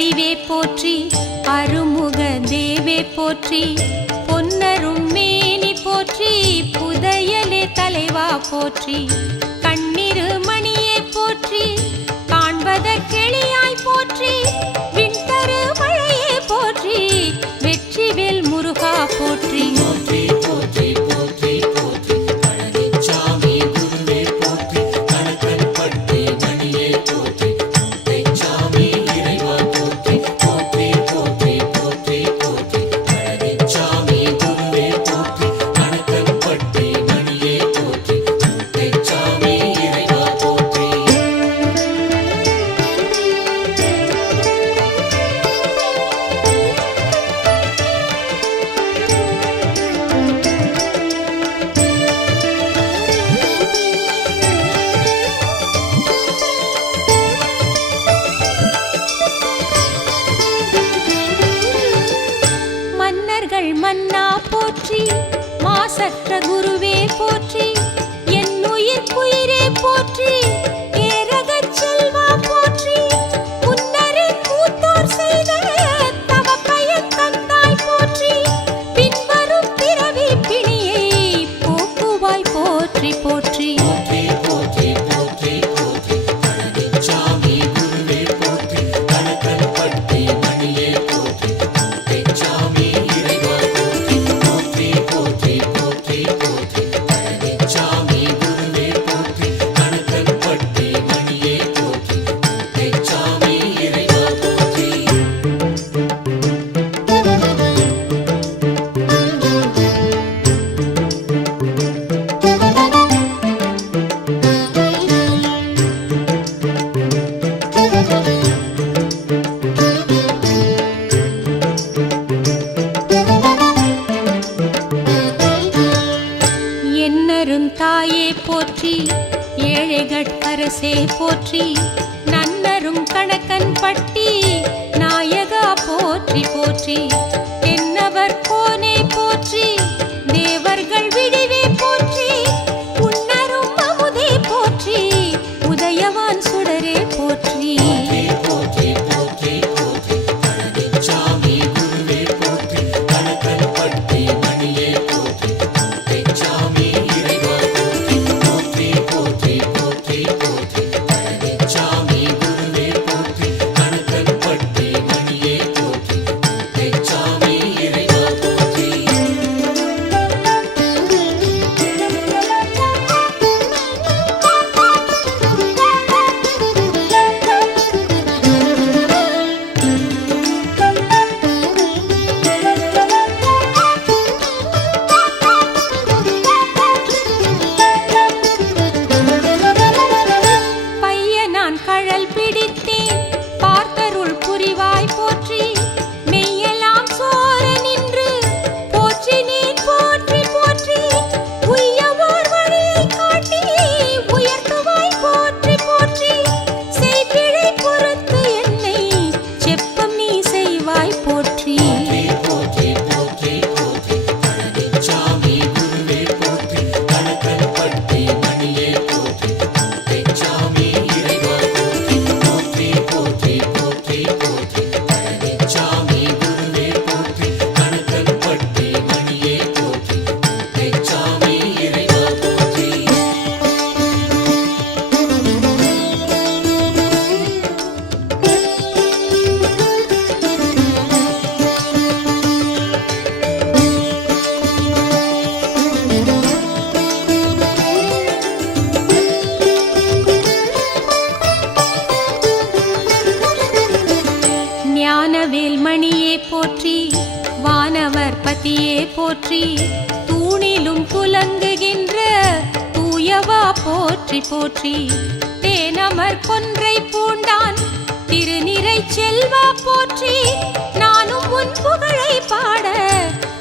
வடிவே போற்றி, அருமுக தேவே போற்றி, பொன்னரும் மேனி போற்றி, புதையலே தலைவா போற்றி, கண்ணிரு மணியே போற்றி, காண்பதற்கெளியாய் போற்றி, விண்தரு மழையே போற்றி, வெற்றிவேல் முருகா போற்றி. போற்றி போற்றி போற்றி போற்றி பழனிச்சாமி குருவே போற்றி, கணக்கன்பட்டி மணியே போற்றி, முத்தைச்சாமி இறைவா போற்றி, போற்றி போற்றி போற்றி போற்றி பழனிச்சாமி குருவே போற்றி, கணக்கன்பட்டி மணியே போற்றி, முத்தைச்சாமி இறைவா போற்றி. மன்னர்கள் மன்னா போற்றி, மாசற்ற குருவே போற்றி, என்னுயிர்க்குயிரே போற்றி, ஏரகச் செல்வா போற்றி, முன்னரின் மூத்தோர் செய்த தவப்பயன் தந்தாய் போற்றி, பின்வரும் பிறவி பிணியை போக்குவாய் போற்றி போற்றி. போற்றி போற்றி போற்றி போற்றி பழனிச்சாமி குருவே போற்றி, கணக்கன்பட்டி மணியே போற்றி, முத்தைச்சாமி இறைவா போற்றி, போற்றி போற்றி போற்றி போற்றி பழனிச்சாமி குருவே போற்றி, கணக்கன்பட்டி மணியே போற்றி, முத்தைச்சாமி இறைவா போற்றி. என்னரும் தாயே போற்றி, ஏழைகட்கரசே போற்றி, நன்னரும் கணக்கன் பட்டி நாயகா போற்றி போற்றி, என்னவர் கோனே போற்றி, தேவர்கள் விடிவே போற்றி, உன்னரும் அமுதே போற்றி, உதயவான் சுடரே போற்றி. போற்றி போற்றி போற்றி பழனிச்சாமி குருவே போற்றி, கணக்கன்பட்டி மணியே போற்றி, முத்தைச்சாமி இறைவா போற்றி, போற்றி போற்றி போற்றி போற்றி பழனிச்சாமி குருவே போற்றி, கணக்கன்பட்டி மணியே போற்றி, முத்தைச்சாமி இறைவா போற்றி. பையனான் கழல் பிடித்தேன் பார்த்தருள் புரிவாய் போற்றி, மெய்யெல்லாம் சோர நின்று போற்றினேன் போற்றி போற்றி, உய்யவோர் வழியை காட்டி உயர்த்துவாய் போற்றி போற்றி, செய்பிழை பொறுத்து என்னை செப்பம் நீ செய்வாய் போற்றி. போற்றி போற்றி போற்றி பழனிச்சாமி குருவே போற்றி, கணக்கன்பட்டி மணியே போற்றி, முத்தைச்சாமி இறைவா போற்றி, போற்றி போற்றி போற்றி போற்றி பழனிச்சாமி குருவே போற்றி, கணக்கன்பட்டி மணியே போற்றி, முத்தைச்சாமி இறைவா போற்றி. ஞானவேல் மணியே போற்றி, வானவர் பதியே போற்றி, தூணிலும் துலங்குகின்ற தூயவா போற்றி போற்றி, தேனமர் கொன்றை பூண்டான் திருநிறை செல்வா போற்றி, நானும் உன் புகழை பாட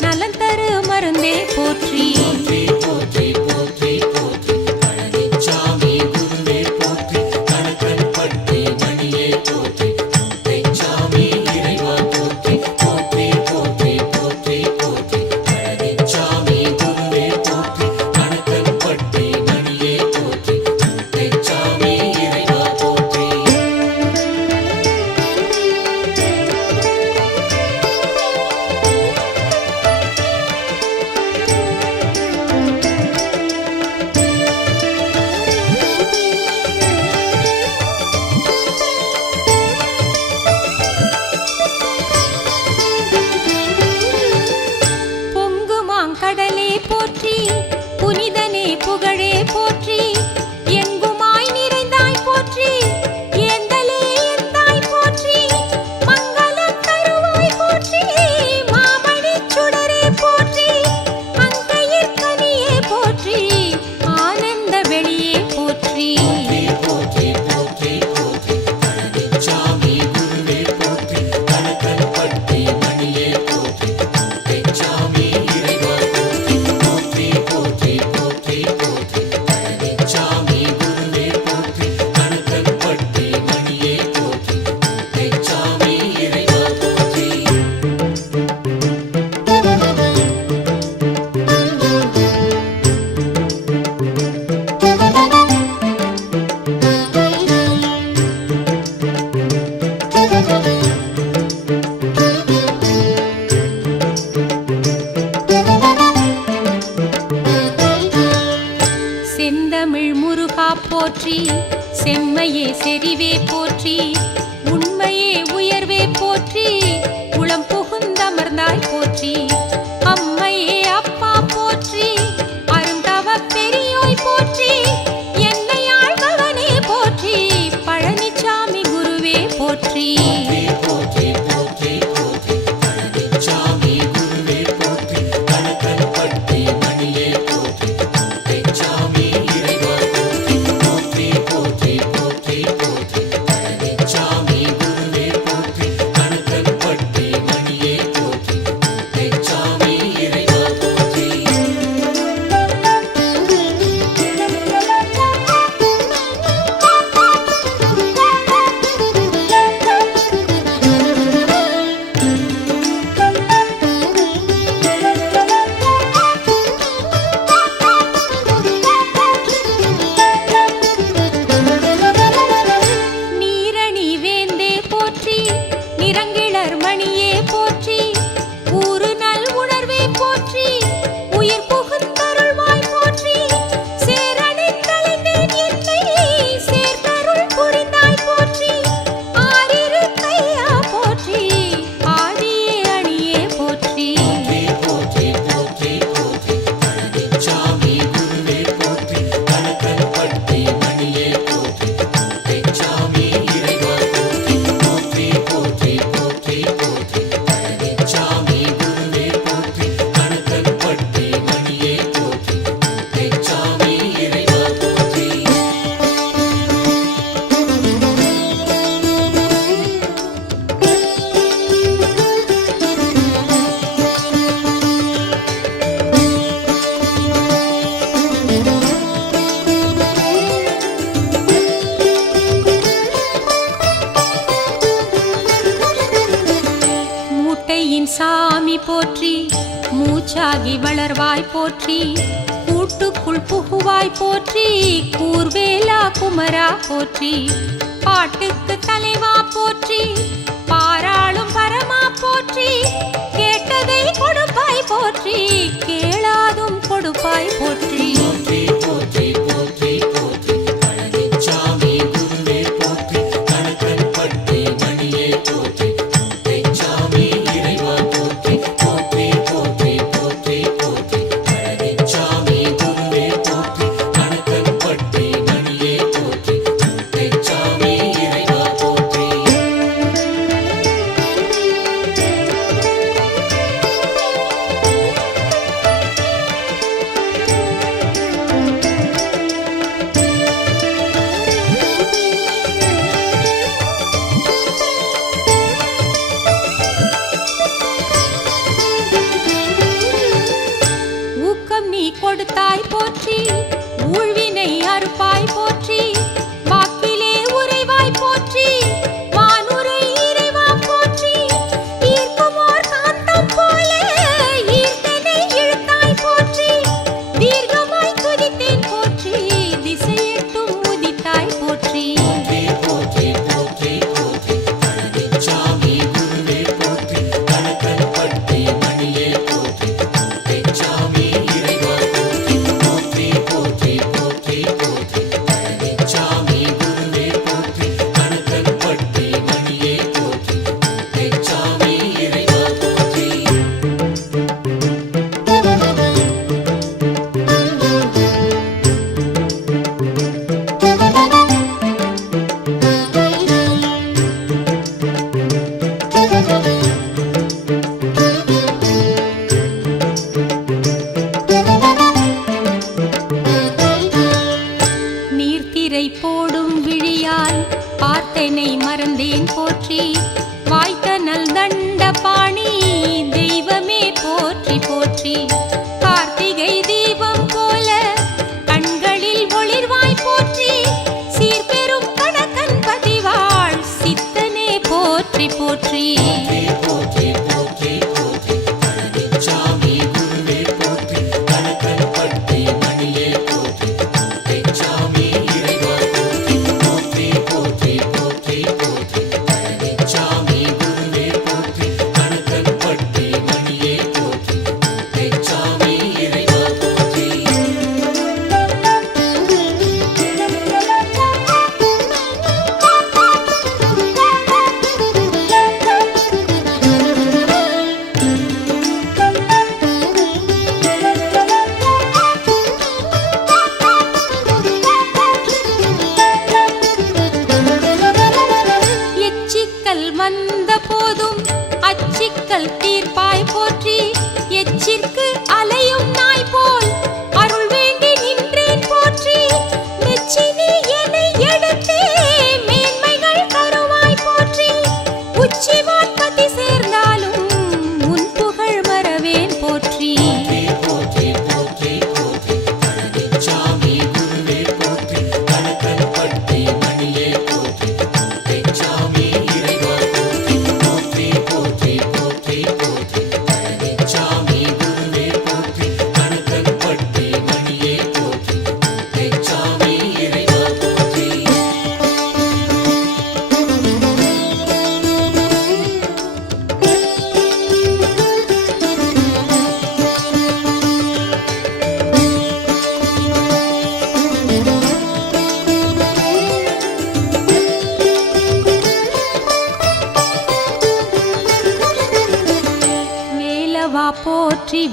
நலன் தரு மருந்தே போற்றி. போற்றி போற்றி போற்றி போற்றி பழனிச்சாமி குருவே போற்றி, கணக்கன்பட்டி மணியே போற்றி, முத்தைச்சாமி இறைவா போற்றி, போற்றி போற்றி போற்றி போற்றி பழனிச்சாமி குருவே போற்றி, கணக்கன்பட்டி மணியே போற்றி, முத்தைச்சாமி இறைவா போற்றி. புனிதனே புகழே போற்றி எங்குமாய் நிறைந்தாய் போற்றி ஏந்தலே எந்தாய் போற்றி மங்களம் தருவாய் போற்றி மாமணிச் சுடரே போற்றி அங்கையிற் கனியே போற்றி ஆனந்த வெளியே போற்றி போற்றி போற்றி போற்றி பழனிச்சாமி குருவே போற்றி கணக்கன்பட்டி மணியே போற்றி முத்தைச்சாமி இறைவா போற்றி போற்றி போற்றி போற்றி பழனிச்சாமி குருவே போற்றி கணக்கன்பட்டி மணியே போற்றி முத்தைச்சாமி இறைவா போற்றி செந்தமிழ் முருகா போற்றி செம்மையே செறிவே போற்றி உண்மையே உயர்வே போற்றி உளம் புகுந்தமர்ந்தாய் போற்றி அம்மையே அப்பா போற்றி அருந்தவப் பெரியோய் போற்றி என்னை ஆள்பவனே போற்றி பழனிச்சாமி குருவே போற்றி போற்றி போற்றி போற்றி பழனிச்சாமி குருவே போற்றி கணக்கன்பட்டி மணியே போற்றி முத்தைச்சாமி இறைவா போற்றி போற்றி போற்றி போற்றி பழனிச்சாமி குருவே போற்றி கணக்கன்பட்டி மணியே போற்றி முத்தைச்சாமி இறைவா போற்றி நீரணி வேந்தே போற்றி நிறங்கிளர் மணியே போற்றி ஊறு நல் உணர்வே போற்றி உயிர் புகுந்தருள்வாய் போற்றி சேரனின் தலைந்தேன் என்னை சேர்த்தருள் புரிந்தாய் போற்றி ஆரிரு கையா போற்றி ஆதியே அணியே போற்றி போற்றி போற்றி போற்றி பழனிச்சாமி குருவே போற்றி கணக்கன்பட்டி மணியே போற்றி முத்தைச்சாமி இறைவா போற்றி போற்றி போற்றி போற்றி பழனிச்சாமி குருவே போற்றி கணக்கன்பட்டி மணியே போற்றி முத்தைச்சாமி இறைவா போற்றி மூட்டையின் சாமி போற்றி மூச்சாகி வளர்வாய் போற்றி கூட்டுக்குள் புகுவாய் போற்றி கூர்வேலா குமரா போற்றி பாட்டுக்கு தலைவா போற்றி பாராளும் பரமா போற்றி கேட்டதை கொடுப்பாய் போற்றி கேளாதும் கொடுப்பாய் போற்றி போற்றி போற்றி போற்றி போற்றி பழனிச்சாமி குருவே போற்றி கணக்கன்பட்டி மணியே போற்றி முத்தைச்சாமி இறைவா போற்றி போற்றி போற்றி போற்றி போற்றி பழனிச்சாமி குருவே போற்றி கணக்கன்பட்டி மணியே போற்றி முத்தைச்சாமி இறைவா போற்றி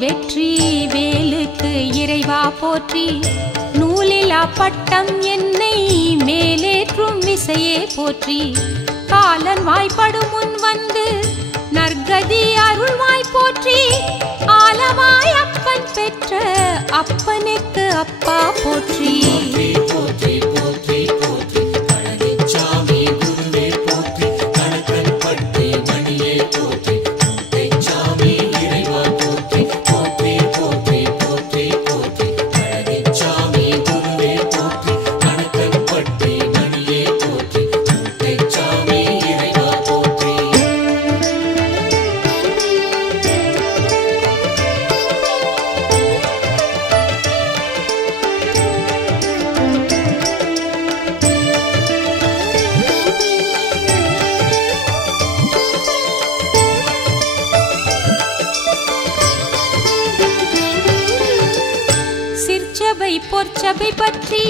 வெற்றி வேலுக்கு இறைவா போற்றி, நூலிலா பட்டம் என்னை மேலேற்றும் விசையே போற்றி, காலன் வாய்ப்படும் முன் வந்து நற்கதி அருள்வாய் போற்றி, ஆலவாய் அப்பன் பெற்ற அப்பனுக்கு அப்பா போற்றி. போற்றி போற்றி போற்றி பழனிச்சாமி குருவே போற்றி, கணக்கன் பட்டி மணியே போற்றி, மூட்டைச்சாமி இறைவா போற்றி. போற்றி போற்றி போற்றி போற்றி பழனிச்சாமி குருவே போற்றி, கணக்கன் பட்டி மணியே போற்றி, மூட்டைச்சாமி இறைவா போற்றி. சிற்சபை பொற்சபை பற்றி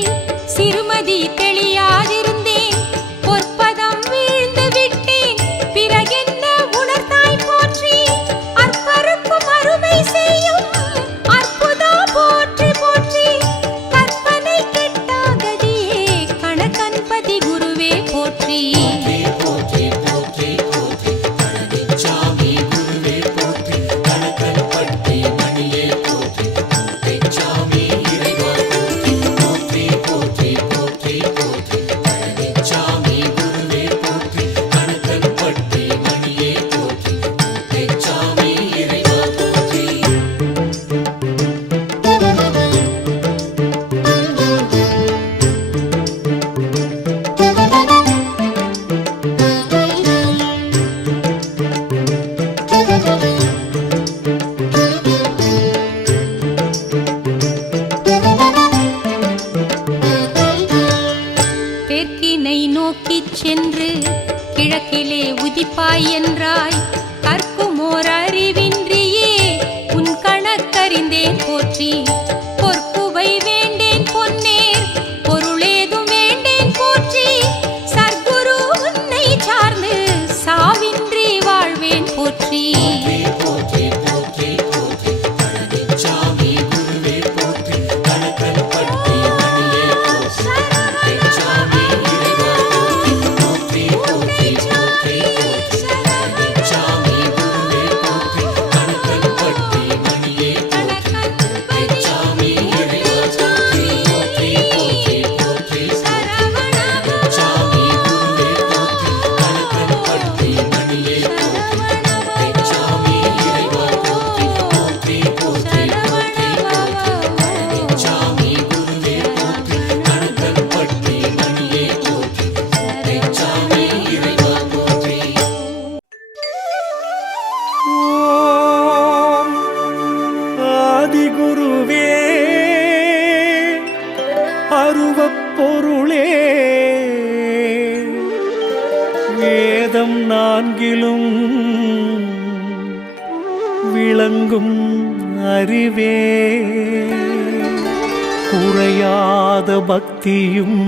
சிறுமதி தெளியாதிருந்தேன், பொற்பதம் வீழ்ந்து விட்டேன் பிறகென்ன உணர்ந்தாய் போற்றி, அற்பருக்கும் அருமை செய்யும் அற்புதா போற்றி போற்றி, கற்பனை கெட்டாகதியே கணக்கன்பதி குருவே போற்றி. போற்றி போற்றி போற்றி பழனிச்சாமி குருவே போற்றி, கணக்கன் பட்டி மணியே போற்றி, மூட்டைச்சாமி இறைவா போற்றி. போற்றி போற்றி போற்றி போற்றி பழனிச்சாமி குருவே போற்றி, கணக்கன் பட்டி மணியே போற்றி, மூட்டைச்சாமி இறைவா போற்றி. தெற்கினை நோக்கிச் சென்று கிழக்கிலே உதிப்பாய் என்றாய், கற்குமோர் அறிவின்றியே உன் கணக்கறிந்தேன் போற்றி, பொற்குவை வேண்டேன் பொன்னேர் பொருளேதும் வேண்டேன் போற்றி, சர்க்குரு உன்னை சார்ந்து சாவின்றி வாழ்வேன் போற்றி. போற்றி போற்றி போற்றி பழனிச்சாமி குருவே போற்றி, கணக்கன் பட்டி மணியே போற்றி, மூட்டைச்சாமி இறைவா போற்றி. போற்றி போற்றி போற்றி போற்றி பழனிச்சாமி குருவே போற்றி, கணக்கன் பட்டி மணியே போற்றி, மூட்டைச்சாமி இறைவா போற்றி. போற்றி போற்றி போற்றி பழனிச்சாமி குருவே போற்றி, கணக்கன் பட்டி மணியே போற்றி, மூட்டைச்சாமி இறைவா போற்றி. போற்றி போற்றி போற்றி போற்றி பழனிச்சாமி குருவே போற்றி, கணக்கன் பட்டி மணியே போற்றி, மூட்டைச்சாமி இறைவா போற்றி. ஓம் ஆதிகுருவே அருவப்பொருளே, வேதம் நான்கிலும் விளங்கும் அறிவே, குறையாத பக்தியும்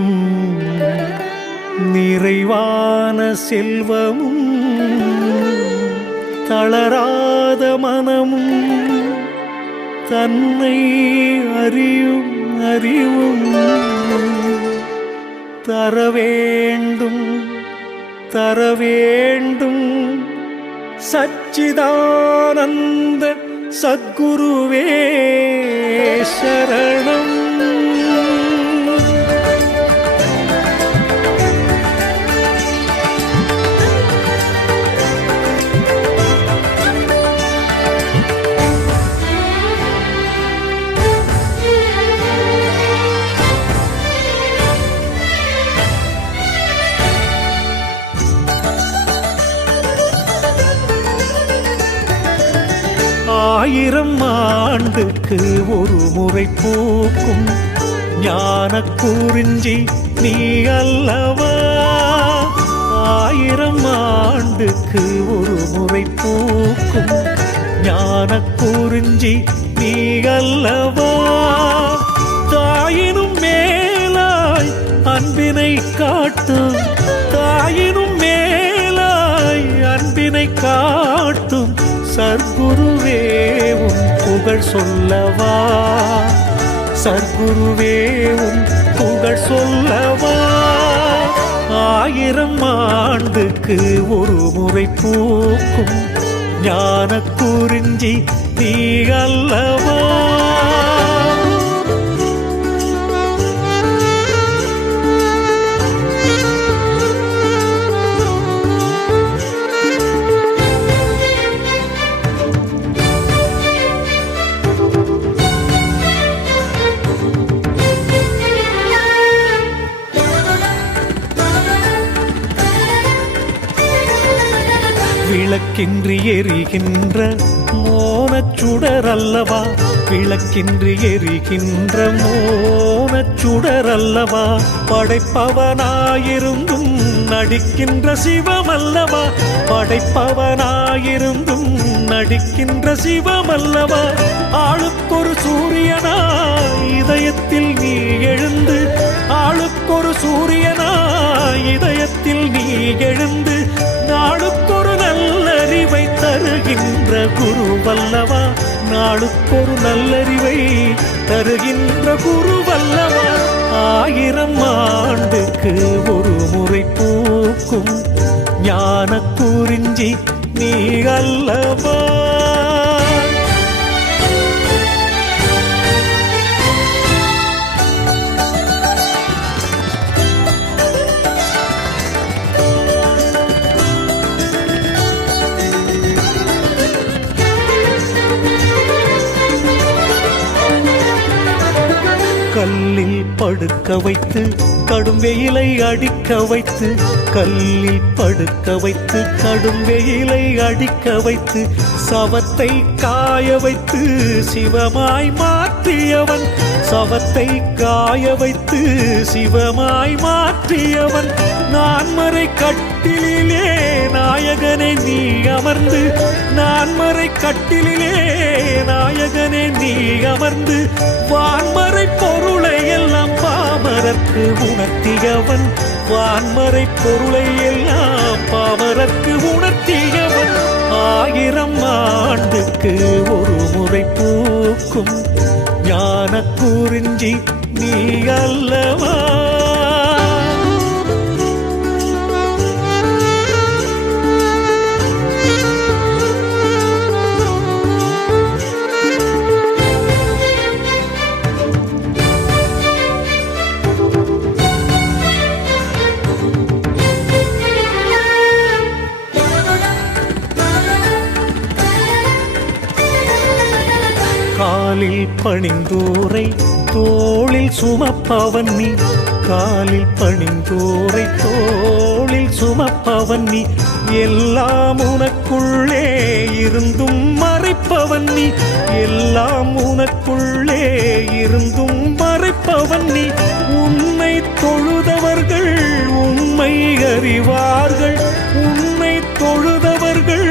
நிறைவான செல்வமும் தளராத மனமும் தன்னை அறியும் அறிவும் தரவேண்டும் தரவேண்டும் சச்சிதானந்த சத்குருவே சரணம். ஆயிரம் ஆண்டுக்கு ஒரு முறை பூக்கும் ஞானக் குறிஞ்சி நீ அல்லவா, ஆயிரம் ஆண்டுக்கு ஒரு முறை பூக்கும் ஞானக் குறிஞ்சி நீ அல்லவா, தாயினும் மேலாய் அன்பினை காட்டும், தாயினும் மேலாய் அன்பினை காட்டும் சர்க்குருவே உன் புகழ் சொல்லவா, சர்க்குருவே உன் புகழ் சொல்லவா. 1000 ஆண்டுக்கு ஒரு முறை பூக்கும் ஞான குறிஞ்சி நீ அல்லவா. விளக்கின்றி எரிகின்ற மோனச்சுடர் அல்லவா, விளக்கின்றி எரிகின்ற மோனச்சுடர் அல்லவா. படைப்பவனாயிருந்தும் நடிக்கின்ற சிவமல்லவா, படைப்பவனாயிருந்தும் நடிக்கின்ற சிவமல்லவா. ஆளுக்கொரு சூரியனாய் இதயத்தில் நீ எழுந்து, ஆளுக்கொரு சூரியனாய் இதயத்தில் நீ எழுந்து, நாளுக்கொரு நல்லறிவை தருகின்ற குருவல்லவா, நாளுக்கொரு நல்லறிவை தருகின்ற குருவல்லவா. 1000 ஆண்டுக்கு ஒரு முறை பூக்கும் ஞான குறிஞ்சி நீ அல்லவா. கல்லில் படுக்க வைத்து கடும் வெயிலை அடிக்க வைத்து, கல்லில் படுக்க வைத்து கடும் வெயிலை அடிக்க வைத்து, சவத்தை காய வைத்து சிவமாய் மாற்றியவன், சவத்தை காய வைத்து சிவமாய் மாற்றியவன். நான்மறை கட்டிலே நாயகனே நீ அமர்ந்து, நான்மறை கட்டிலே நாயகனே நீ அமர்ந்து, வான்மறை பொருளை எல்லாம் பாமரற்கு உணர்த்தியவன், வான்மறை பொருளை எல்லாம் பாமரற்கு உணர்த்தியவன். 1000 ஆண்டுக்கு ஒரு முறை பூக்கும் ஞான குறிஞ்சி நீ அல்லவா. காலில் பணிந்தோரை தோளில் சுமப்பவன் நீ, காலில் பணிந்தோரை தோளில் சுமப்பவன் நீ, எல்லாம் உனக்குள்ளே இருந்தும் மறைப்பவன் நீ, எல்லாம் உனக்குள்ளே இருந்தும் மறைப்பவன் நீ. உன்னை தொழுதவர்கள் உண்மை அறிவார்கள், உன்னை தொழுதவர்கள்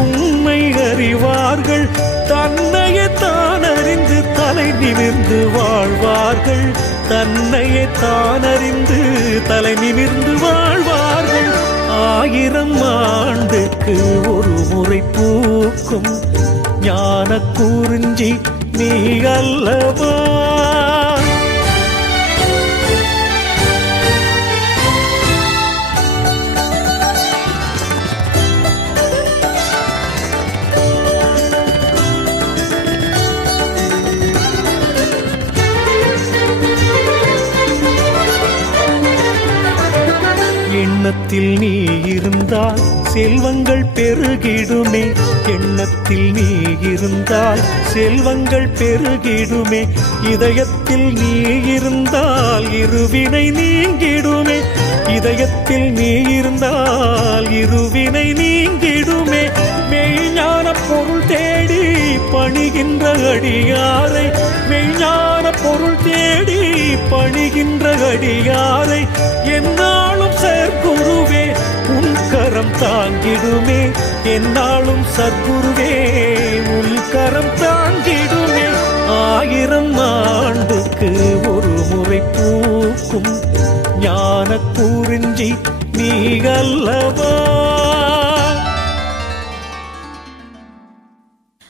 உண்மை அறிவார்கள். தன்னையே தான் அறிந்து தலை நிமிர்ந்து வாழ்வார்கள், தன்னையே தான் அறிந்து தலை நிமிர்ந்து வாழ்வார்கள். 1000 ஆண்டுக்கு ஒரு முறை பூக்கும் ஞான குறிஞ்சி நீ அல்லவா. எண்ணத்தில் நீ இருந்தால் செல்வங்கள் பெருகிடுமே, எண்ணத்தில் நீ இருந்தால் செல்வங்கள் பெருகிடுமே. இதயத்தில் நீ இருந்தால் இருவினை நீங்கிடுமே, இதயத்தில் நீ இருந்தால் இருவினை நீங்கிடுமே. மெய்ஞான பொருள் தேடி பணிகின்ற அடியாரை, மெய்ஞான பொருள் தேடி பணிகின்ற அடியாரை, என்னாலும் சற்குருவே உன் கரம் தாங்கிடுமே, என்னாலும் சற்குருவே உன் கரம் தாங்கிடுமே. 1000 ஆண்டுக்கு ஒரு முறை பூக்கும் ஞான குறிஞ்சி நீ அல்லவா.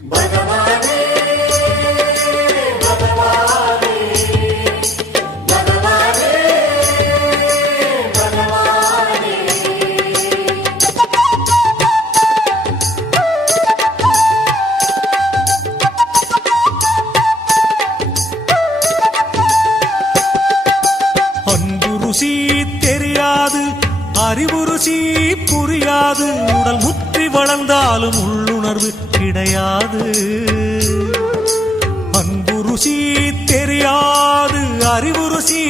பகவானே ருசி தெரியாது, அறிவு ருசி புரியாது. உடல் முற்றி வளர்ந்தாலும் உள்ளுணர்வு கிடையாது. அன்பு ருசி தெரியாது, அறிவு ருசி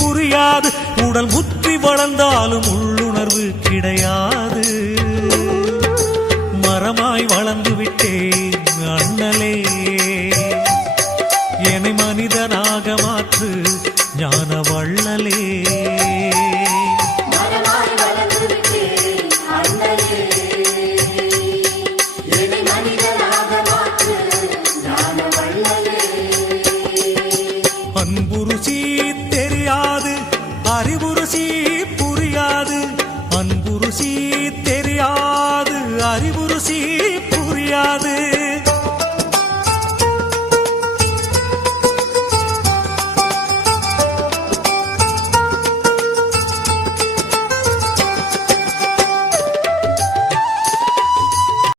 புரியாது. உடல் முற்றி வளர்ந்தாலும் உள்ளுணர்வு கிடையாது. மரமாய் வளர்ந்து விட்டேன் அண்ணலே, என்னை மனிதனாக மாற்று ஞான வள்ளலே. அன்பு ருசி தெரியாது, அறிவு ருசி புரியாது. அன்பு ருசி